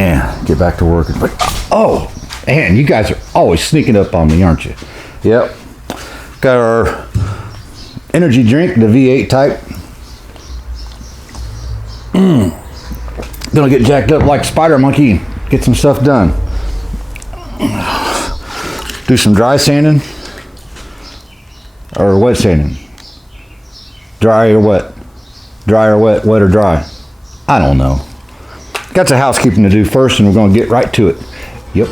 Yeah, get back to work. But, oh, man, you guys are always sneaking up on me, aren't you? Yep. Got our energy drink, the V8 type. Gonna get jacked up like Spider Monkey, get some stuff done. Do some dry sanding or wet sanding. Dry or wet? Dry or wet? Wet or dry? I don't know. Got some housekeeping to do first, and we're gonna get right to it. Yep.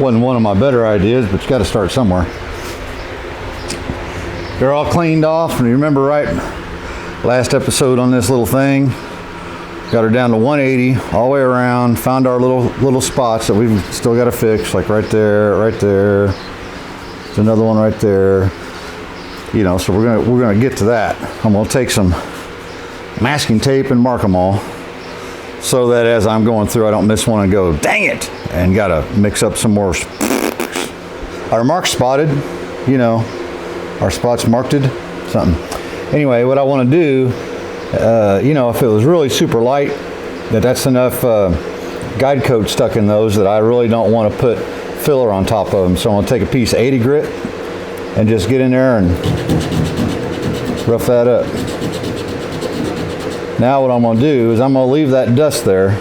Wasn't one of my better ideas, but you got to start somewhere. They're all cleaned off, and you remember right, last episode on this little thing, got her down to 180 all the way around. Found our little spots that we've still got to fix, like right there, right there. There's another one right there. You know, so we're gonna get to that. I'm gonna take some masking tape and mark them all, so that as I'm going through, I don't miss one and go, dang it, and gotta mix up some more. Our marks spotted, you know, our spots marked something. Anyway, what I want to do, you know, if it was really super light, that's enough guide coat stuck in those that I really don't want to put filler on top of them. So I'm gonna take a piece of 80 grit and just get in there and rough that up. Now what I'm going to do is I'm going to leave that dust there.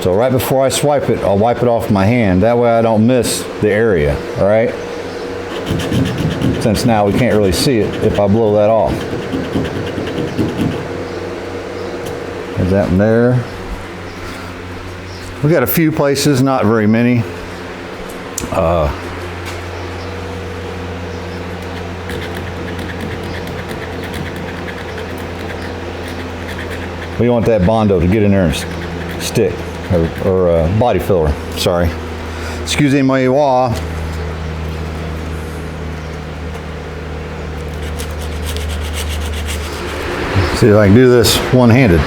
So right before I swipe it, I'll wipe it off my hand. That way I don't miss the area, all right? Since now we can't really see it if I blow that off. There's that one there. We got a few places, not very many. We want that Bondo to get in there and stick, or body filler, sorry. Excusez-moi. See if I can do this one-handed.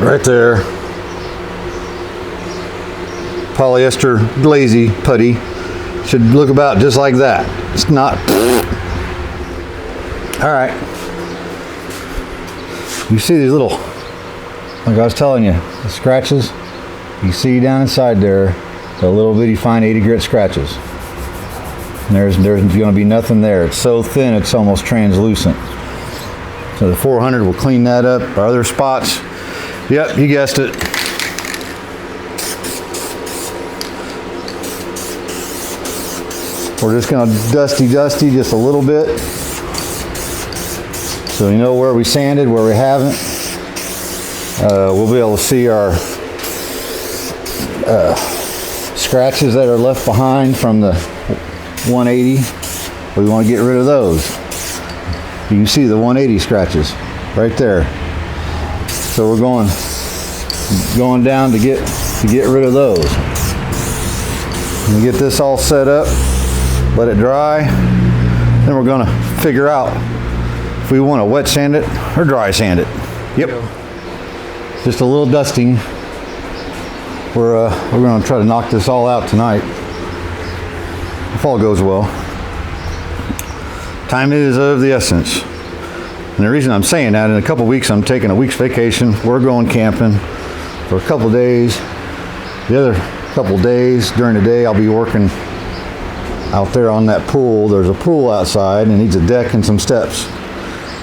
Right there. Polyester glazy putty should look about just like that. It's not. All right. You see these little, like I was telling you, the scratches you see down inside there, the little bitty fine 80 grit scratches. And there's going to be nothing there. It's so thin it's almost translucent. So the 400 will clean that up. Our other spots, yep, you guessed it. We're just going to dusty just a little bit. So you know where we sanded, where we haven't. We'll be able to see our scratches that are left behind from the 180. We want to get rid of those. You can see the 180 scratches right there. So we're going down to get rid of those. And get this all set up, let it dry. Then we're going to figure out if we want to wet sand it or dry sand it. Yep. Just a little dusting. We're going to try to knock this all out tonight, if all goes well. Time is of the essence. And the reason I'm saying that, in a couple weeks I'm taking a week's vacation. We're going camping for a couple days. The other couple days during the day I'll be working out there on that pool. There's a pool outside and it needs a deck and some steps.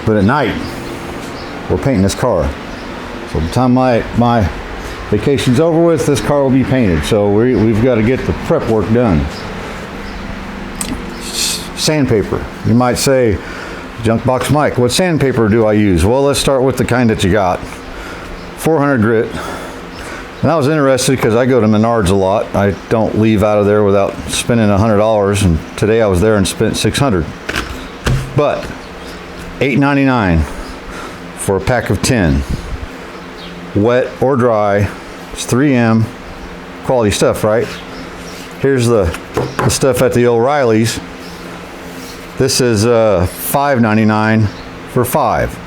But at night, we're painting this car. So by the time my vacation's over with, this car will be painted. So we've got to get the prep work done. Sandpaper. You might say, Junk box Mike, what sandpaper do I use? Well, let's start with the kind that you got. 400 grit. And I was interested because I go to Menards a lot. I don't leave out of there without spending $100, and today I was there and spent $600. But $8.99 for a pack of 10. Wet or dry. It's 3M. Quality stuff, right? Here's the stuff at the O'Reilly's. This is $5.99 for 5.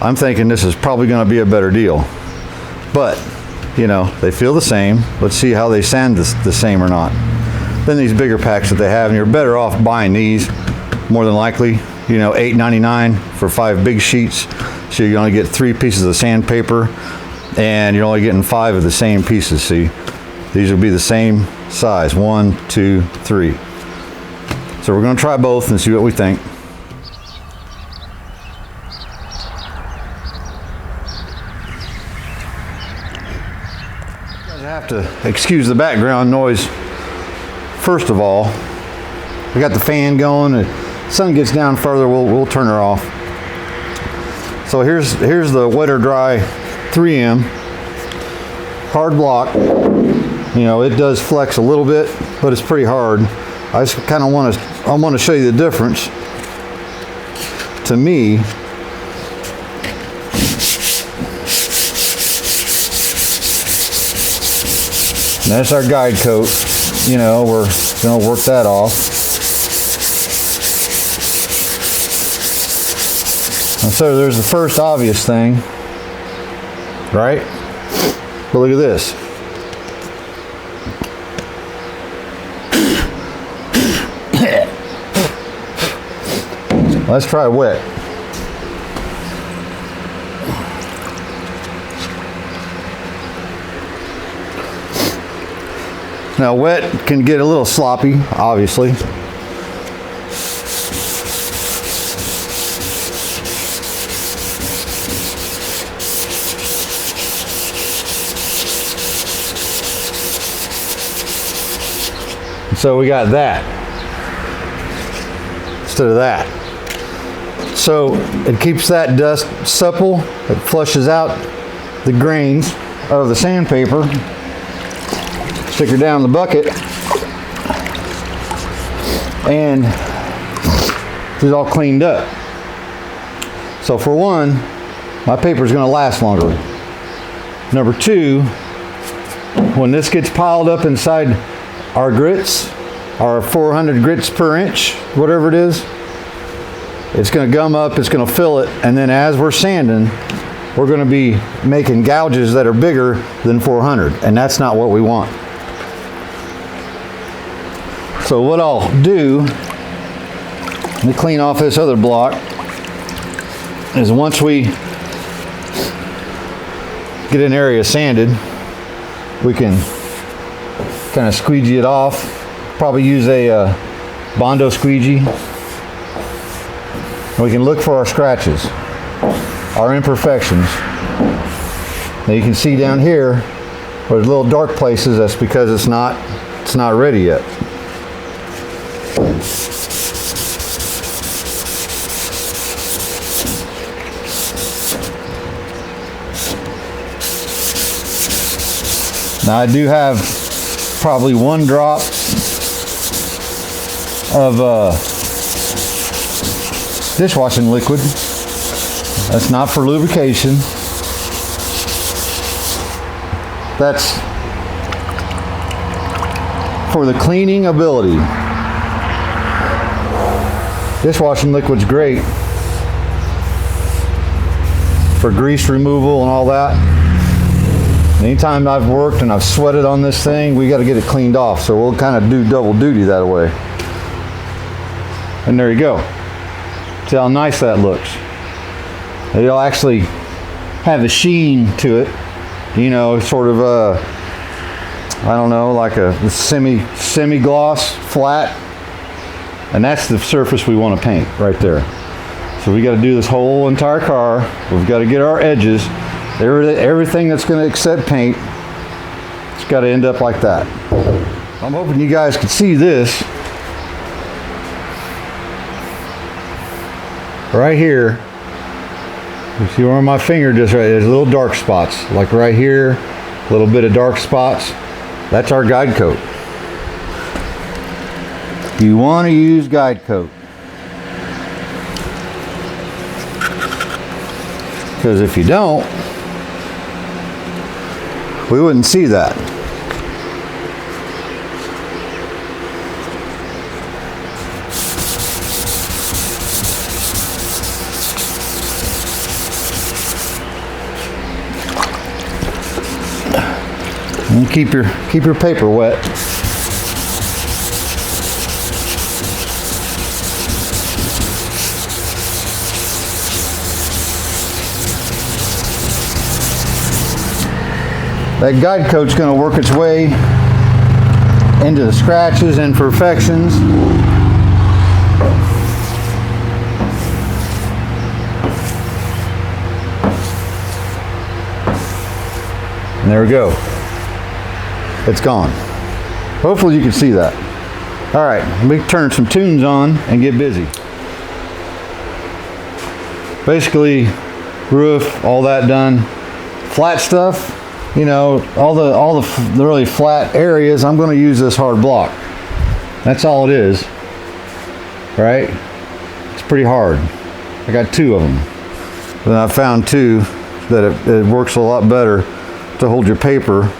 I'm thinking this is probably going to be a better deal. But, you know, they feel the same. Let's see how they sand this the same or not. Then these bigger packs that they have, and you're better off buying these, more than likely. You know, $8.99 for 5 big sheets. So you only get 3 pieces of sandpaper, and you're only getting 5 of the same pieces. See, these will be the same size, 1, 2, 3. So we're going to try both and see what we think. You guys have to excuse the background noise. First of all, we got the fan going. The sun gets down further, we'll turn her off. So here's the wet or dry 3M hard block. You know, it does flex a little bit, but it's pretty hard. I just kind of want to show you the difference. To me, that's our guide coat. You know, we're going to work that off. And so there's the first obvious thing, right? But look at this. Let's try wet. Now wet can get a little sloppy, obviously. So we got that instead of that. So it keeps that dust supple. It flushes out the grains of the sandpaper. Stick her down in the bucket, and she's all cleaned up. So for one, my paper is going to last longer. Number two, when this gets piled up inside our grits, our 400 grits per inch, whatever it is, it's going to gum up, it's going to fill it, and then as we're sanding, we're going to be making gouges that are bigger than 400, and that's not what we want. So what I'll do, let me clean off this other block, is once we get an area sanded, we can kind of squeegee it off. Probably use a Bondo squeegee. We can look for our scratches, our imperfections. Now you can see down here where there's little dark places. That's because it's not ready yet. Now I do have probably 1 drop of dishwashing liquid. That's not for lubrication. That's for the cleaning ability. Dishwashing liquid's great for grease removal and all that. Anytime I've worked and I've sweated on this thing, we got to get it cleaned off. So we'll kind of do double duty that way. And there you go. See how nice that looks. It'll actually have a sheen to it. You know, sort of I don't know, like a semi-gloss, flat. And that's the surface we want to paint right there. So we got to do this whole entire car. We've got to get our edges. Everything that's going to accept paint, it's got to end up like that. I'm hoping you guys can see this. right here, you see where my finger just right, there's little dark spots, like right here, a little bit of dark spots. That's our guide coat. You want to use guide coat, because if you don't, we wouldn't see that. And keep your paper wet. That guide coat's going to work its way into the scratches and imperfections. And there we go. It's gone. Hopefully you can see that. All right, let me turn some tunes on and get busy. Basically, roof, all that done. Flat stuff, you know, all the really flat areas, I'm going to use this hard block. That's all it is, right? It's pretty hard. I got 2 of them. Then I found 2 that it works a lot better to hold your paper.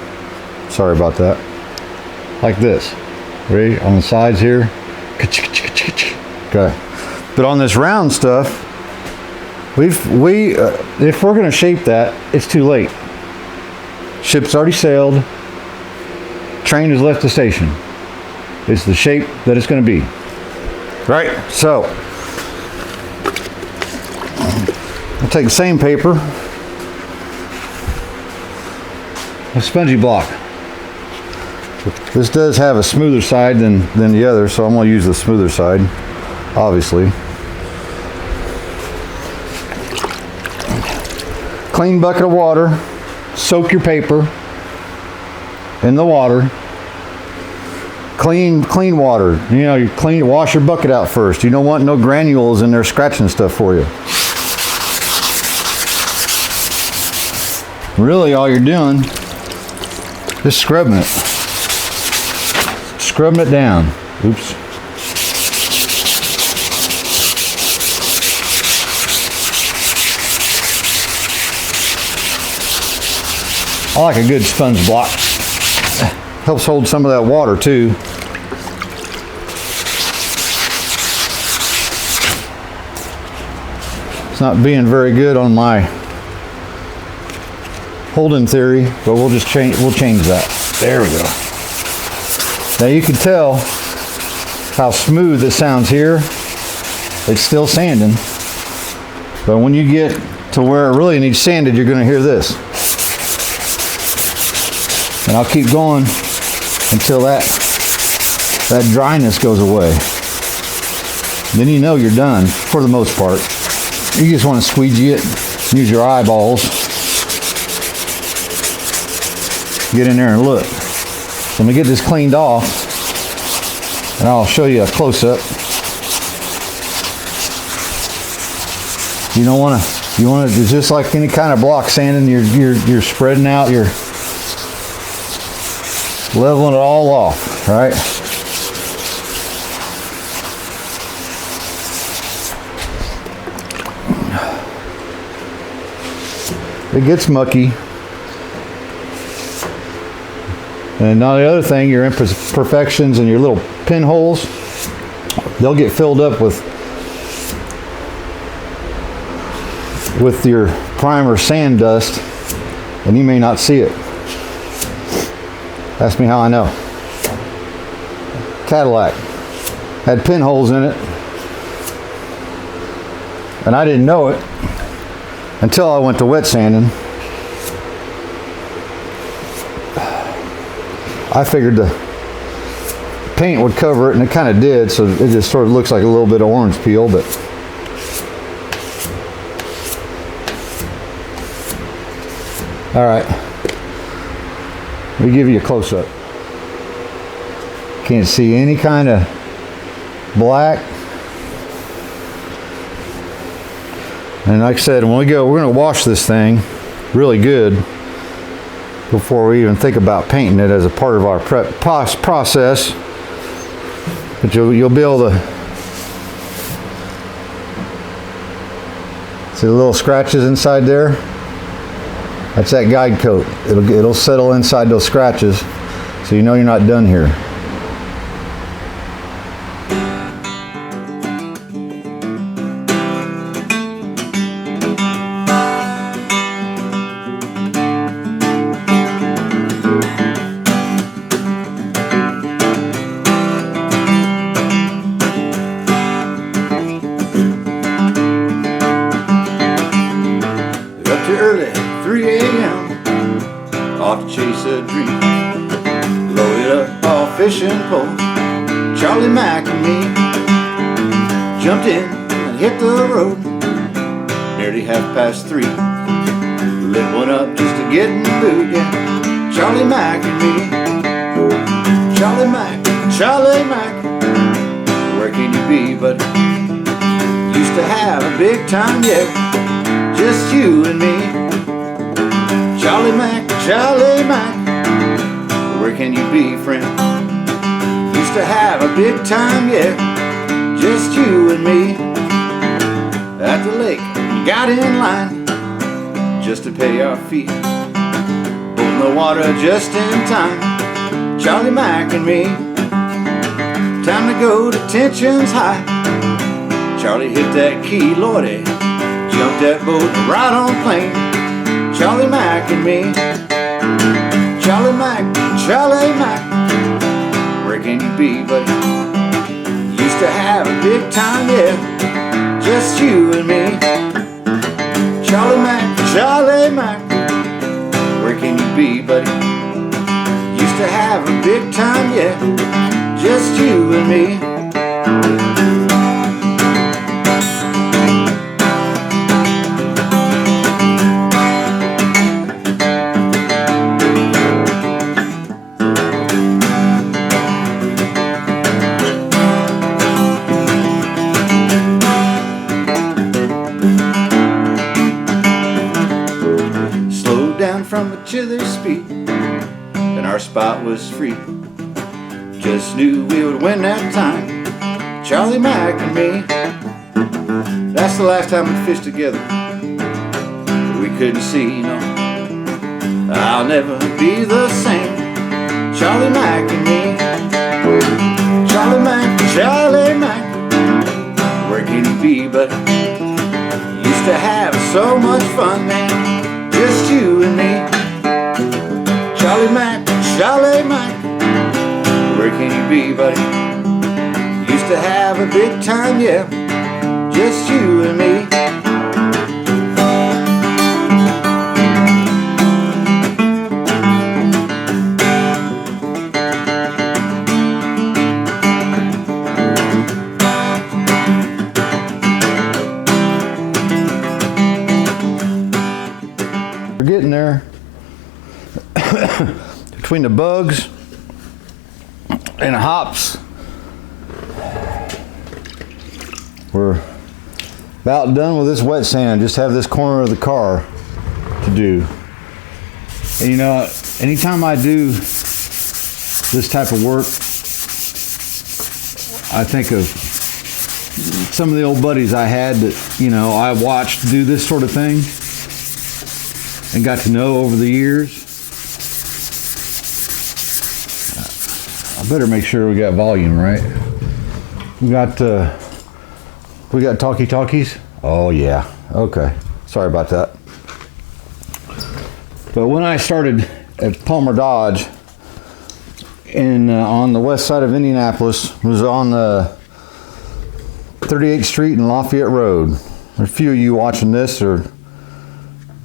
Sorry about that. Like this. Ready? On the sides here. Okay. But on this round stuff, if we're going to shape that, it's too late. Ship's already sailed. Train has left the station. It's the shape that it's going to be. Right? So, I'll take the same paper, a spongy block. This does have a smoother side than the other, so I'm going to use the smoother side, obviously. Clean bucket of water. Soak your paper in the water. Clean water. You know, you wash your bucket out first. You don't want no granules in there scratching stuff for you. Really, all you're doing is scrubbing it. Scrubbing it down. Oops. I like a good sponge block. Helps hold some of that water too. It's not being very good on my holding theory, but we'll change that. There we go. Now you can tell how smooth it sounds here. It's still sanding, but when you get to where it really needs sanded, you're going to hear this. And I'll keep going until that dryness goes away. Then you know you're done for the most part. You just want to squeegee it, use your eyeballs, get in there and look. So I'm gonna get this cleaned off, and I'll show you a close-up. You want to just like any kind of block sanding, you're spreading out, you're leveling it all off, right? It gets mucky. And now the other thing, your imperfections and your little pinholes, they'll get filled up with your primer sand dust, and you may not see it. Ask me how I know. Cadillac had pinholes in it, and I didn't know it until I went to wet sanding. I figured the paint would cover it, and it kind of did, so it just sort of looks like a little bit of orange peel, but all right. Let me give you a close-up. Can't see any kind of black. And like I said, when we go, we're going to wash this thing really good before we even think about painting it as a part of our prep process. But you'll be able to see the little scratches inside there. That's that guide coat. It'll settle inside those scratches, so you know you're not done here. Early, 3 a.m. off to chase a dream. Loaded up all fishing pole. Charlie Mack and me jumped in and hit the road. Nearly 3:30. Lit one up just to get in the mood. Yeah, Charlie Mack and me. Charlie Mack, Charlie Mack. Where can you be? But used to have a big time, yeah. Just you and me. Charlie Mack, Charlie Mack. Where can you be, friend? Used to have a big time, yeah. Just you and me. At the lake, we got in line just to pay our fee. Pulled the water just in time. Charlie Mack and me. Time to go to tensions high. Charlie hit that key, Lordy. Jumped that boat right on plane. Charlie Mack and me. Charlie Mack, Charlie Mack. Where can you be, buddy? Used to have a big time, yeah. Just you and me. Charlie Mack, Charlie Mack. Where can you be, buddy? Used to have a big time, yeah. Just you and me. From a chilly speed, and our spot was free. Just knew we would win that time, Charlie Mack and me. That's the last time we fished together. We couldn't see, no. I'll never be the same, Charlie Mack and me. Charlie Mack, Charlie Mack. Where can you be, but used to have so much fun, man. Just you and me. Charlie Mack, Charlie Mack. Where can you be, buddy? Used to have a big time, yeah. Just you and me. Getting there. Between the bugs and the hops, we're about done with this wet sand. Just have this corner of the car to do. And you know, anytime I do this type of work, I think of some of the old buddies I had that, you know, I watched do this sort of thing and got to know over the years. I better make sure we got volume right. We got talkies. Oh yeah. Okay. Sorry about that. But when I started at Palmer Dodge in on the west side of Indianapolis, it was on 38th Street and Lafayette Road. A few of you watching this are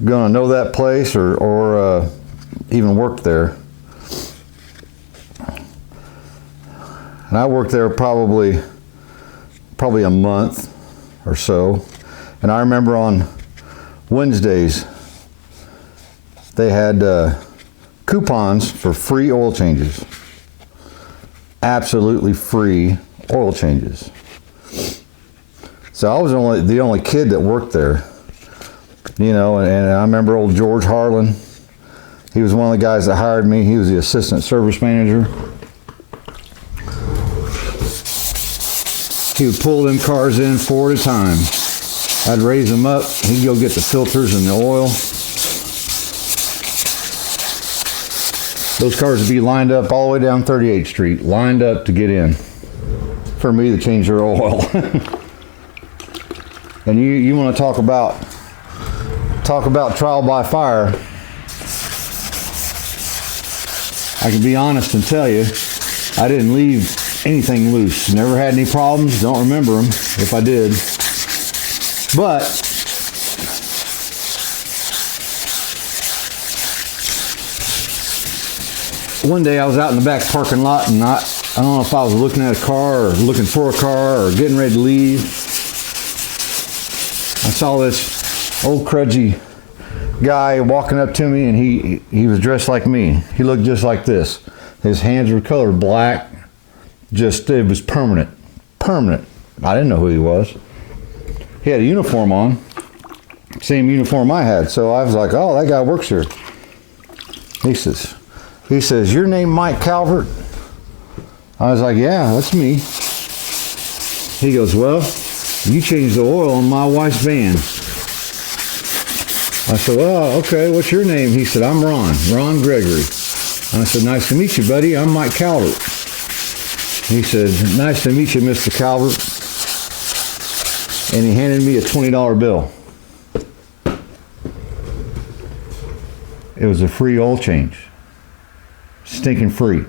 gonna know that place or even worked there. And I worked there probably a month or so. And I remember on Wednesdays they had coupons for free oil changes. Absolutely free oil changes. So I was the only kid that worked there. You know, and I remember old George Harlan. He was one of the guys that hired me. He was the assistant service manager. He would pull them cars in 4 at a time. I'd raise them up. He'd go get the filters and the oil. Those cars would be lined up all the way down 38th Street, lined up to get in for me to change their oil. And you want to talk about trial by fire. I can be honest and tell you, I didn't leave anything loose. Never had any problems. Don't remember them if I did. But one day I was out in the back parking lot, and I don't know if I was looking at a car or looking for a car or getting ready to leave. I saw this old crudgy guy walking up to me, and he was dressed like me. He looked just like this. His hands were colored black. It was permanent. Permanent. I didn't know who he was. He had a uniform on. Same uniform I had. So I was like, oh, that guy works here. He says, your name Mike Calvert? I was like, yeah, that's me. He goes, well, you changed the oil on my wife's van. I said, oh, okay, what's your name? He said, I'm Ron Gregory. I said, nice to meet you, buddy. I'm Mike Calvert. He said, nice to meet you, Mr. Calvert. And he handed me a $20 bill. It was a free oil change. Stinking free.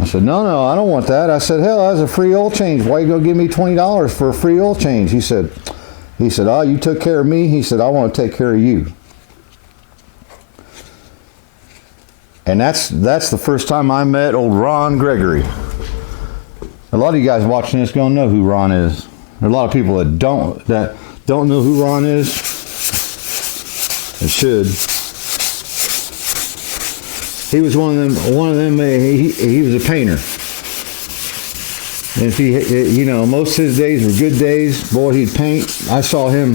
I said, no, I don't want that. I said, hell, that was a free oil change. Why you gonna give me $20 for a free oil change? He said, oh, you took care of me. He said, I want to take care of you. And that's the first time I met old Ron Gregory. A lot of you guys watching this gonna know who Ron is. There are a lot of people that don't know who Ron is. They should. He was one of them. He was a painter. And if he, most of his days were good days. Boy, he'd paint. I saw him.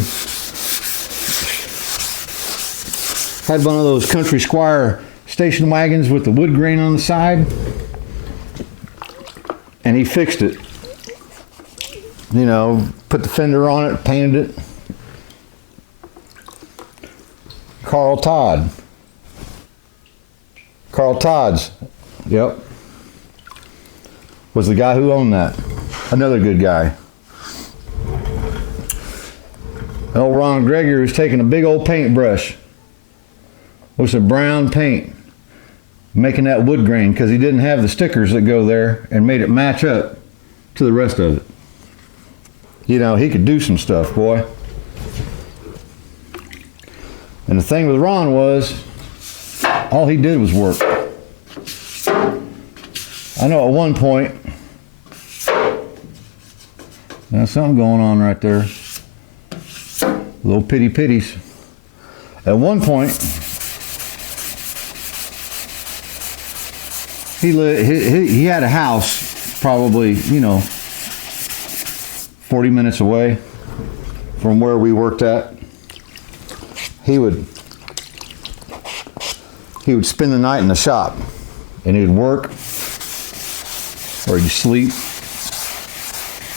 Had one of those Country Squire station wagons with the wood grain on the side. And he fixed it. Put the fender on it, painted it. Carl Todd's, yep, was the guy who owned that. Another good guy. Old Ron Gregory was taking a big old paintbrush with some brown paint, making that wood grain, because he didn't have the stickers that go there, and made it match up to the rest of it. He could do some stuff, boy. And the thing with Ron was, all he did was work. I know at one point, there's something going on right there. Little pitty pitties. At one point, he had a house probably, 40 minutes away from where we worked at. He would spend the night in the shop, and he'd work or he'd sleep.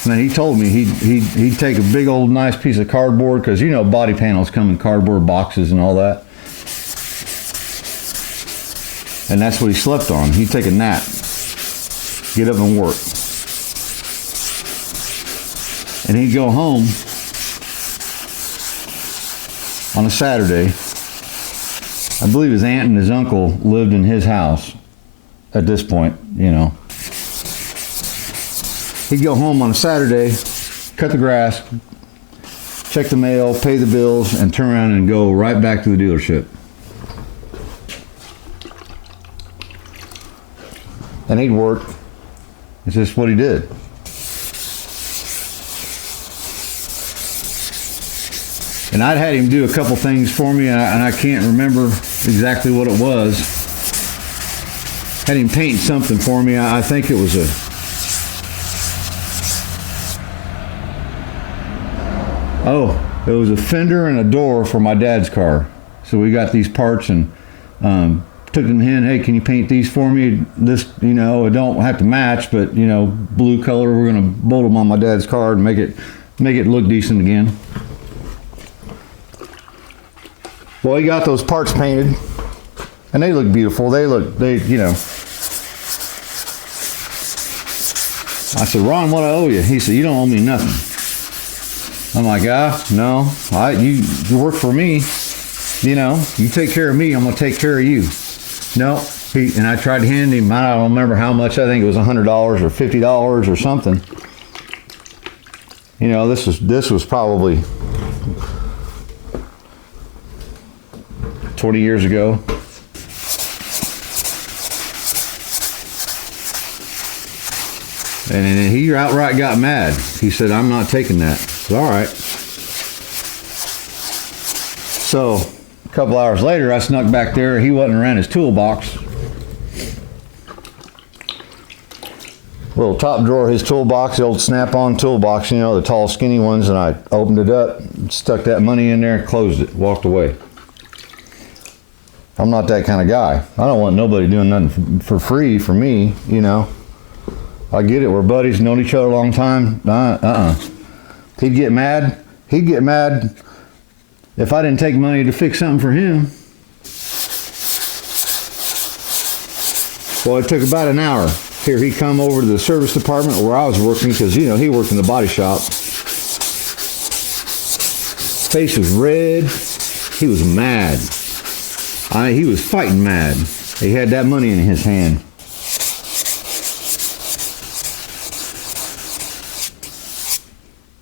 And then he told me he'd take a big old nice piece of cardboard, because body panels come in cardboard boxes and all that. And that's what he slept on. He'd take a nap, get up and work. And he'd go home on a Saturday. I believe his aunt and his uncle lived in his house at this point, He'd go home on a Saturday, cut the grass, check the mail, pay the bills, and turn around and go right back to the dealership. And he'd work. It's just what he did. And I'd had him do a couple things for me, and I can't remember exactly what it was. Had him paint something for me. I think it was It was a fender and a door for my dad's car. So we got these parts and took them in. Hey, can you paint these for me? This, it don't have to match, but blue color. We're gonna bolt them on my dad's car and make it look decent again. Well, he got those parts painted, and they look beautiful. I said, Ron, what I owe you? He said, you don't owe me nothing. I'm like, no, you work for me. You take care of me, I'm gonna take care of you. No, and I tried to hand him, I don't remember how much, I think it was $100 or $50 or something. This was probably 20 years ago. And he outright got mad. He said, I'm not taking that. I said, all right. So a couple hours later, I snuck back there. He wasn't around his toolbox. Little top drawer of his toolbox, the old snap-on toolbox, the tall, skinny ones, and I opened it up, stuck that money in there, closed it, walked away. I'm not that kind of guy. I don't want nobody doing nothing for free for me, I get it, we're buddies, known each other a long time. He'd get mad if I didn't take money to fix something for him. Well, it took about an hour. Here he come over to the service department where I was working, because he worked in the body shop. Face was red. He was mad. He was fighting mad. He had that money in his hand.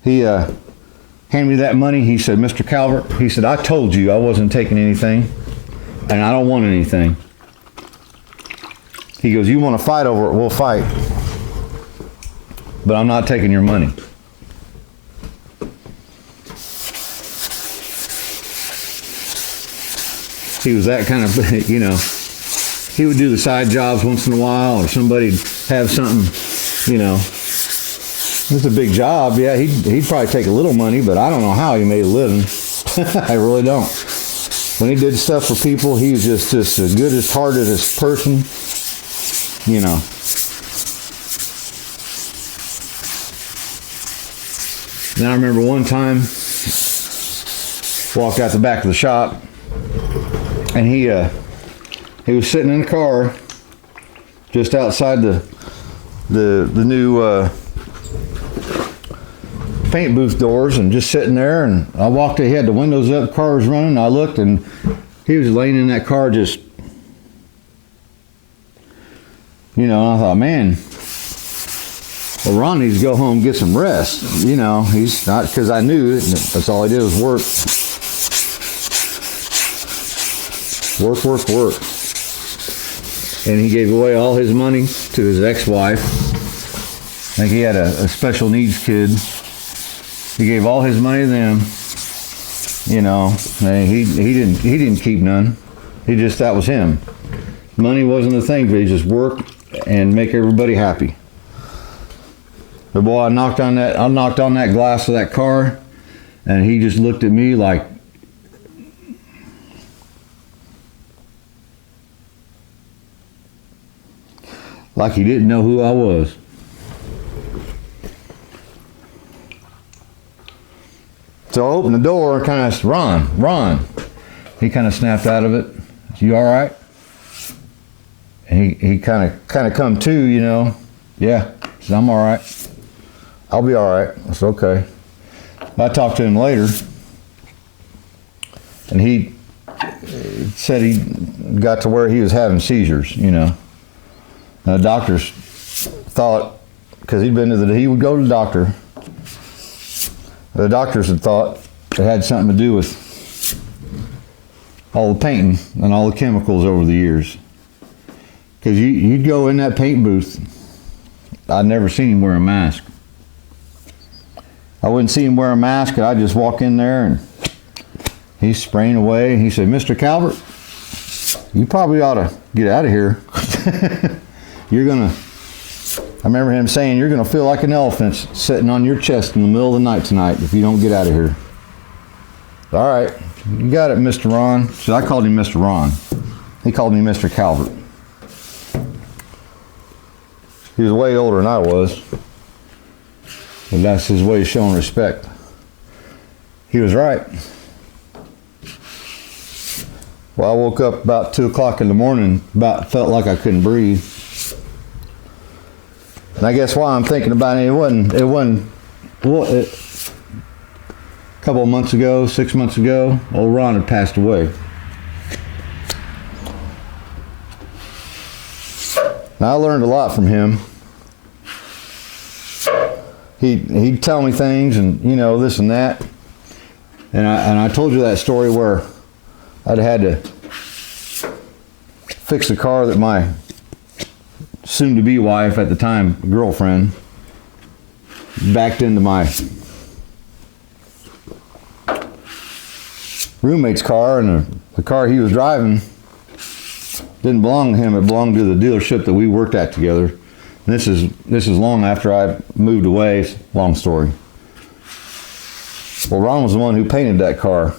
He handed me that money. He said, Mr. Calvert, he said, I told you I wasn't taking anything, and I don't want anything. He goes, you want to fight over it, we'll fight. But I'm not taking your money. He was that kind of, he would do the side jobs once in a while, or somebody'd have something, It's a big job, yeah, he'd probably take a little money, but I don't know how he made a living. I really don't. When he did stuff for people, he was just as good as hearted as person, Then I remember one time, walked out the back of the shop, and he was sitting in the car just outside the new paint booth doors, and just sitting there, and I walked in, he had the windows up, the car was running, I looked, and he was laying in that car just, and I thought, man, well, Ron needs to go home and get some rest. He's not, because I knew that's all he did was work. Work. And he gave away all his money to his ex-wife. I think he had a special needs kid. He gave all his money to them. And he didn't keep none. That was him. Money wasn't a thing, but he just worked and make everybody happy. But boy, I knocked on that glass of that car, and he just looked at me like he didn't know who I was. So I opened the door and kind of, Ron. He kind of snapped out of it. You all right? And he kind of come to, Yeah, he said, I'm all right. I'll be all right. I said, okay. I talked to him later, and he said he got to where he was having seizures, And the doctors thought, because he would go to the doctor. The doctors had thought it had something to do with all the painting and all the chemicals over the years. Because you'd go in that paint booth, I'd never seen him wear a mask. I wouldn't see him wear a mask, and I'd just walk in there, and he's spraying away. He said, Mr. Calvert, you probably ought to get out of here. I remember him saying, you're going to feel like an elephant sitting on your chest in the middle of the night tonight if you don't get out of here. All right, you got it, Mr. Ron. So I called him Mr. Ron. He called me Mr. Calvert. He was way older than I was. And that's his way of showing respect. He was right. Well, I woke up about 2 o'clock in the morning, about felt like I couldn't breathe. And I guess why I'm thinking about it, a couple of months ago, 6 months ago, old Ron had passed away. Now I learned a lot from him. He'd tell me things and, you know, this and that. And I told you that story where I'd had to fix a car that my soon-to-be wife, at the time girlfriend, backed into my roommate's car, and the car he was driving didn't belong to him. It belonged to the dealership that we worked at together. And this is long after I moved away. Long story. Well, Ron was the one who painted that car.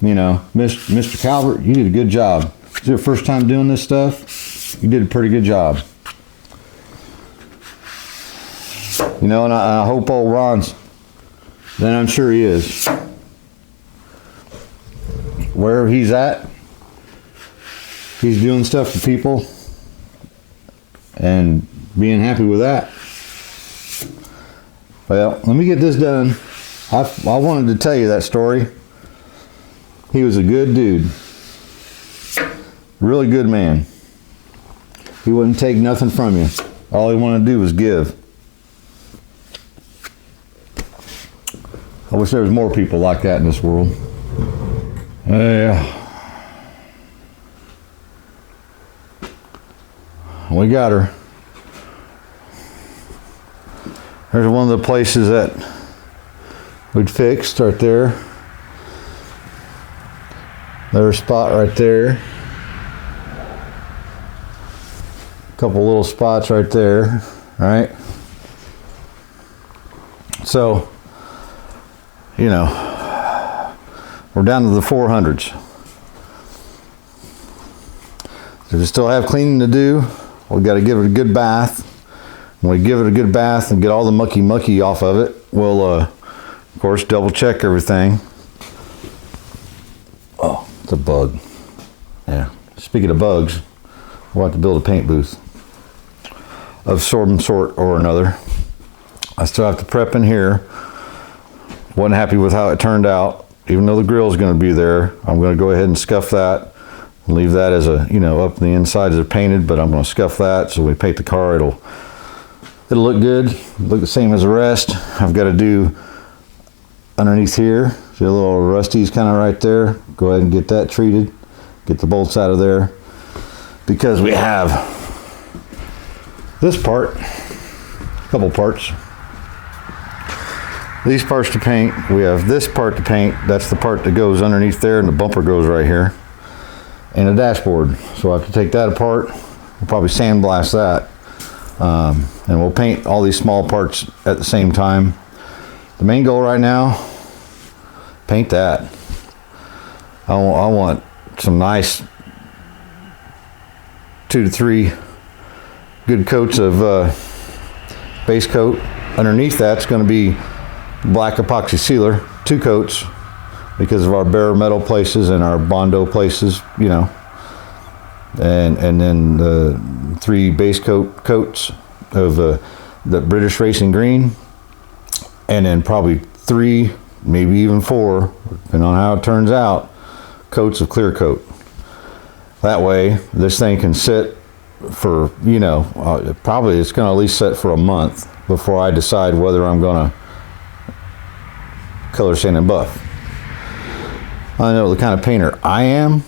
You know, Mr. Calvert, you did a good job. It's your first time doing this stuff. You did a pretty good job. You know, and I hope old Ron's, then I'm sure he is, wherever he's at, he's doing stuff for people and being happy with that. Well, let me get this done. I wanted to tell you that story. He was a good dude. Really good man. He wouldn't take nothing from you. All he wanted to do was give. I wish there was more people like that in this world. Yeah. We got her. There's one of the places that we'd fixed right there. There's a spot right there. A couple little spots right there, right? So, you know, we're down to the 400s. So we still have cleaning to do. We got to give it a good bath. When we give it a good bath and get all the mucky off of it, we'll, of course, double check everything. Oh, it's a bug. Yeah. Speaking of bugs, we'll have to build a paint booth of some sort or another. I still have to prep in here. Wasn't happy with how it turned out. Even though the grill's going to be there, I'm going to go ahead and scuff that. Leave that as a, you know, up the insides are painted, but I'm going to scuff that so when we paint the car, it'll look good, look the same as the rest. I've got to do underneath here. See a little rusty's kind of right there. Go ahead and get that treated. Get the bolts out of there. Because we have this part, a couple parts. These parts to paint. We have this part to paint. That's the part that goes underneath there, and the bumper goes right here. And a dashboard. So I have to take that apart. We'll probably sandblast that. And we'll paint all these small parts at the same time. The main goal right now, paint that. I want some nice 2 to 3 good coats of base coat. Underneath that's going to be black epoxy sealer, 2 coats, because of our bare metal places and our Bondo places, you know. And then the 3 base coats of the British Racing Green, and then probably 3, maybe even 4, depending on how it turns out, coats of clear coat. That way, this thing can sit for, you know, probably it's going to at least sit for a month before I decide whether I'm going to color sand and buff. I know the kind of painter I am.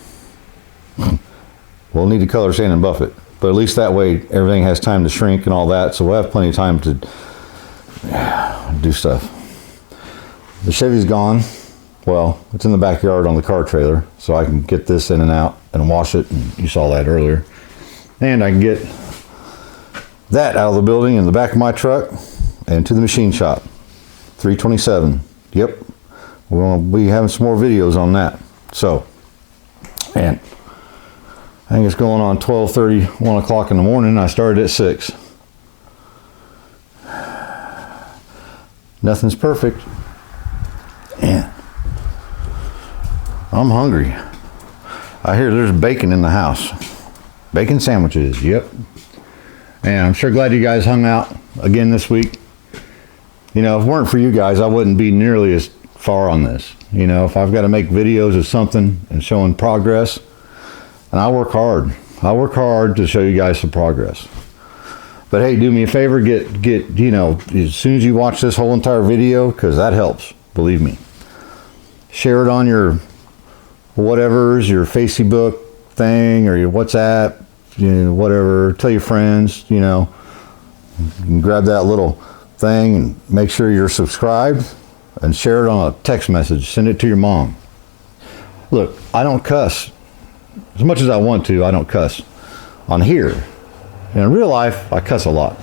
We'll need to color sand and buff it, but at least that way everything has time to shrink and all that, so we'll have plenty of time to do stuff. The Chevy's gone. Well, it's in the backyard on the car trailer, so I can get this in and out and wash it, and you saw that earlier. And I can get that out of the building in the back of my truck and to the machine shop. 327. Yep. we'll be having some more videos on that. So, man, I think it's going on 12:30, 1 o'clock in the morning. I started at 6. Nothing's perfect. Man, I'm hungry. I hear there's bacon in the house. Bacon sandwiches, yep. And I'm sure glad you guys hung out again this week. You know, if it weren't for you guys, I wouldn't be nearly as far on this. You know, if I've got to make videos of something and showing progress, and I work hard. I work hard to show you guys some progress. But hey, do me a favor, get you know, as soon as you watch this whole entire video, because that helps, believe me. Share it on your whatever's, your Facebook thing or your WhatsApp, you know, whatever. Tell your friends, you know. You can grab that little thing and make sure you're subscribed and share it on a text message. Send it to your mom. Look, I don't cuss. As much as I want to, I don't cuss on here. In real life, I cuss a lot.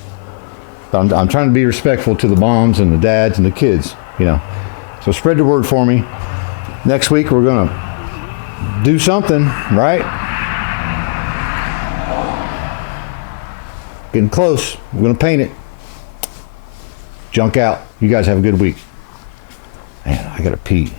But I'm trying to be respectful to the moms and the dads and the kids, you know. So spread the word for me. Next week, we're going to do something, right? Getting close. We're going to paint it. Junk out. You guys have a good week. Man, I got to pee.